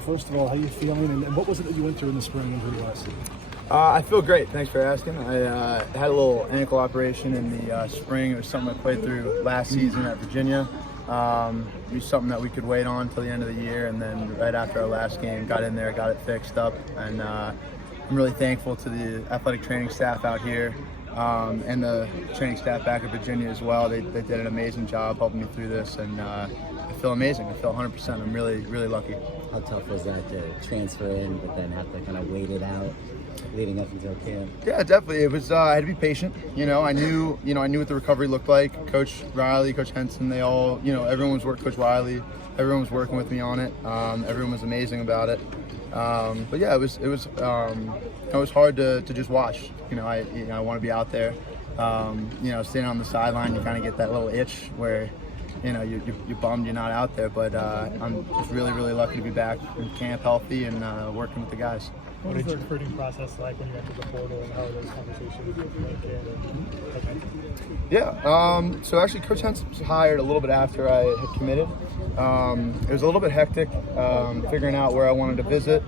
First of all, how you feeling, and what was it that you went through in the spring injury-wise? I feel great. Thanks for asking. I had a little ankle operation in the spring. It was something I played through last season at Virginia. It was something that we could wait on until the end of the year, and then right after our last game, got in there, got it fixed up, and I'm really thankful to the athletic training staff out here and the training staff back at Virginia as well. They did an amazing job helping me through this, and I feel amazing. I feel 100%. I'm really, really lucky. How tough was that to transfer in, but then have to kind of wait it out leading up until camp? Yeah, definitely. It was. I had to be patient. I knew what the recovery looked like. Coach Riley, Coach Henson, they all, everyone was working. Coach Wiley, everyone was working with me on it. Everyone was amazing about it. But yeah, it was hard to just watch. I want to be out there. Standing on the sideline, you kind of get that little itch where, you're bummed you're not out there. But I'm just really, really lucky to be back in camp healthy and working with the guys. What was the recruiting process like when you entered the portal, and how were those conversations with Lincoln? Yeah, so actually Coach Henson was hired a little bit after I had committed. It was a little bit hectic figuring out where I wanted to visit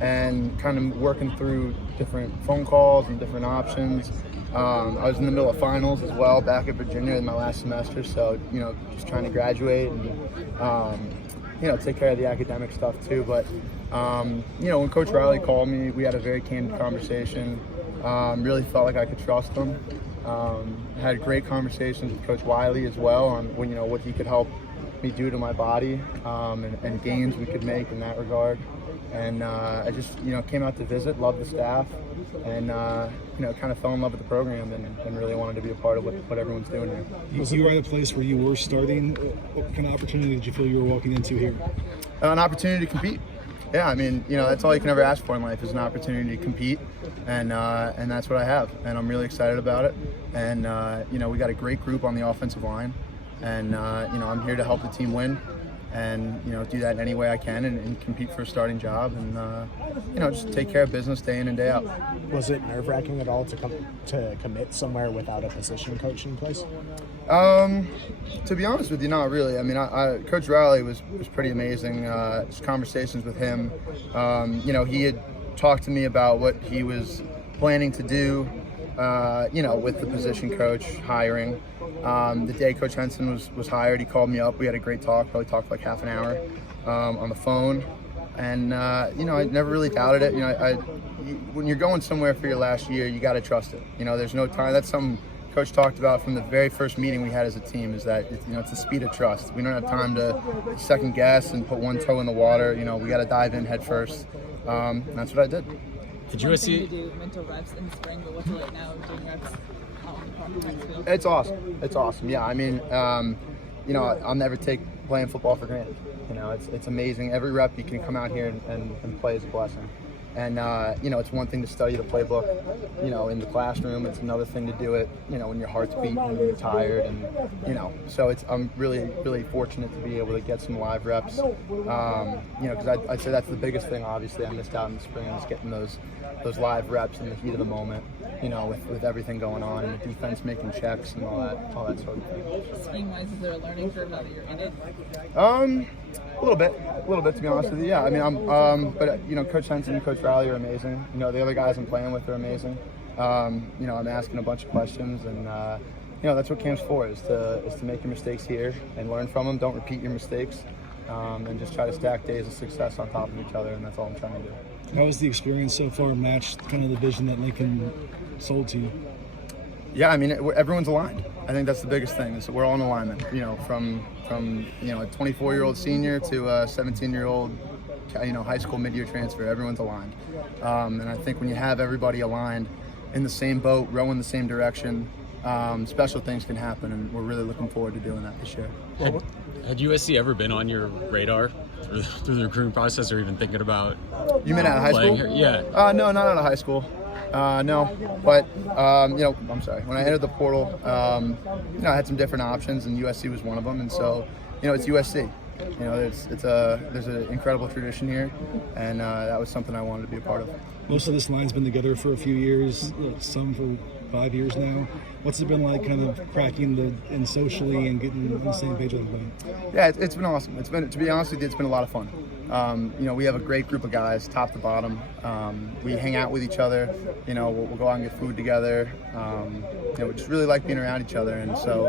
and kind of working through different phone calls and different options. I was in the middle of finals as well back at Virginia in my last semester, so just trying to graduate and take care of the academic stuff too. But when Coach Riley called me, we had a very candid conversation. Really felt like I could trust him. Had great conversations with Coach Wiley as well on what he could help me do to my body and gains we could make in that regard. And I just came out to visit, loved the staff, and kind of fell in love with the program and really wanted to be a part of what everyone's doing here. You were at a place where you were starting. What kind of opportunity did you feel you were walking into here? An opportunity to compete. Yeah, I mean, that's all you can ever ask for in life is an opportunity to compete, and that's what I have, and I'm really excited about it. And we got a great group on the offensive line, and I'm here to help the team win, and do that in any way I can, and compete for a starting job, and just take care of business day in and day out. Was it nerve-wracking at all to commit somewhere without a position coach in place? To be honest with you, not really. I mean, Coach Riley was pretty amazing. Just conversations with him. He had talked to me about what he was planning to do, with the position coach hiring. The day Coach Henson was hired, he called me up. We had a great talk, probably talked for like half an hour on the phone. And, I never really doubted it. When you're going somewhere for your last year, you got to trust it. There's no time. That's something Coach talked about from the very first meeting we had as a team, is that it's the speed of trust. We don't have time to second guess and put one toe in the water. We got to dive in head first. And that's what I did. Did USC do mental reps in the spring, but what's it like now doing reps on the field? It's awesome. It's awesome. Yeah, I mean, I'll never take playing football for granted. It's amazing. Every rep you can come out here and play is a blessing. And, it's one thing to study the playbook, in the classroom. It's another thing to do it, when your heart's beating and you're tired. And, so I'm really, really fortunate to be able to get some live reps, because I'd say that's the biggest thing, obviously, I missed out in the spring, is getting those live reps in the heat of the moment, with everything going on and the defense making checks and all that sort of thing. Scheme-wise, is there a learning curve now that you're in it? A little bit, to be honest with you. Yeah, I mean, but Coach Henson and Coach Riley are amazing. The other guys I'm playing with are amazing. I'm asking a bunch of questions, and that's what camp's for, is to make your mistakes here and learn from them. Don't repeat your mistakes, and just try to stack days of success on top of each other. And that's all I'm trying to do. How has the experience so far matched kind of the vision that Lincoln sold to you? Yeah, I mean, everyone's aligned. I think that's the biggest thing, is we're all in alignment. From a 24-year-old senior to a 17-year-old, high school mid-year transfer. Everyone's aligned, and I think when you have everybody aligned in the same boat, rowing the same direction, special things can happen, and we're really looking forward to doing that this year. Had USC ever been on your radar through the recruiting process, or even thinking about? You mean out of high school? Here? Yeah. No, not out of high school. No, but I'm sorry. When I entered the portal, I had some different options, and USC was one of them. And so, it's USC. There's an incredible tradition here, and that was something I wanted to be a part of. Most of this line's been together for a few years, some for 5 years now. What's it been like, kind of cracking and socially and getting on the same page with everybody? Yeah, it's been awesome. It's been, to be honest with you, it's been a lot of fun. We have a great group of guys, top to bottom. We hang out with each other. We'll go out and get food together. We just really like being around each other, and so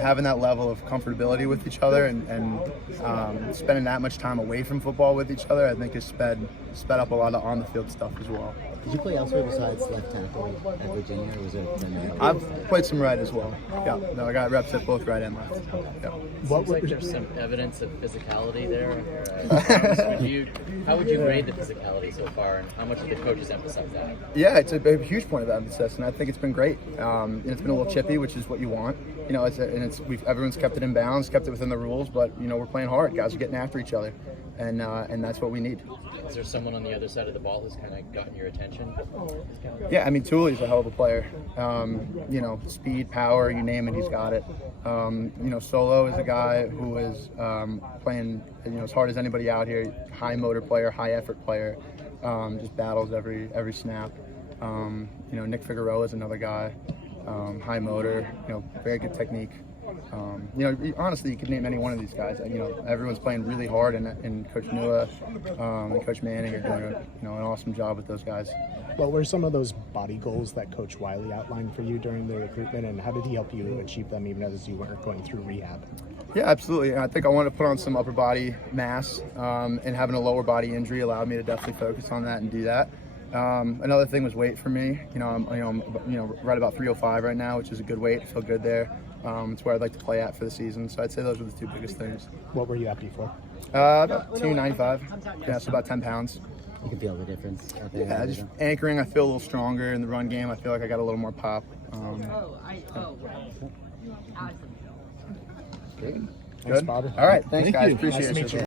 having that level of comfortability with each other and spending that much time away from football with each other, I think has sped up a lot of on the field stuff as well. Did you play elsewhere besides left tackle at Virginia, or was it primarily? I've played some right as well. Yeah, no, I got reps at both right and left. Yeah. Seems like there's some evidence of physicality there. How would you grade the physicality so far, and how much do the coaches emphasize that? Yeah, it's a huge point of emphasis, and I think it's been great. It's been a little chippy, which is what you want. Everyone's kept it in bounds, kept it within the rules, but we're playing hard. Guys are getting after each other, and that's what we need. Is there someone on the other side of the ball who's kind of gotten your attention? Yeah, Thule's a hell of a player. Speed, power, you name it, he's got it. Solo is a guy who is playing as hard as anybody out here. High motor player, high effort player. Just battles every snap. Nick Figueroa is another guy. High motor, very good technique. Honestly, you could name any one of these guys. Everyone's playing really hard, and Coach Nua and Coach Manning are doing an awesome job with those guys. What were some of those body goals that Coach Wiley outlined for you during the recruitment, and how did he help you achieve them even as you weren't going through rehab? Yeah, absolutely. I think I wanted to put on some upper body mass, and having a lower body injury allowed me to definitely focus on that and do that. Another thing was weight for me. I'm right about 305 right now, which is a good weight. I feel good there. It's where I'd like to play at for the season. So I'd say those were the two biggest things. What were you at before? About 295. Yeah, so about 10 pounds. You can feel the difference out there. Yeah, just anchoring. I feel a little stronger in the run game. I feel like I got a little more pop. Thanks, Bobby. All right, thanks, guys. you. Appreciate Nice to it. meet you.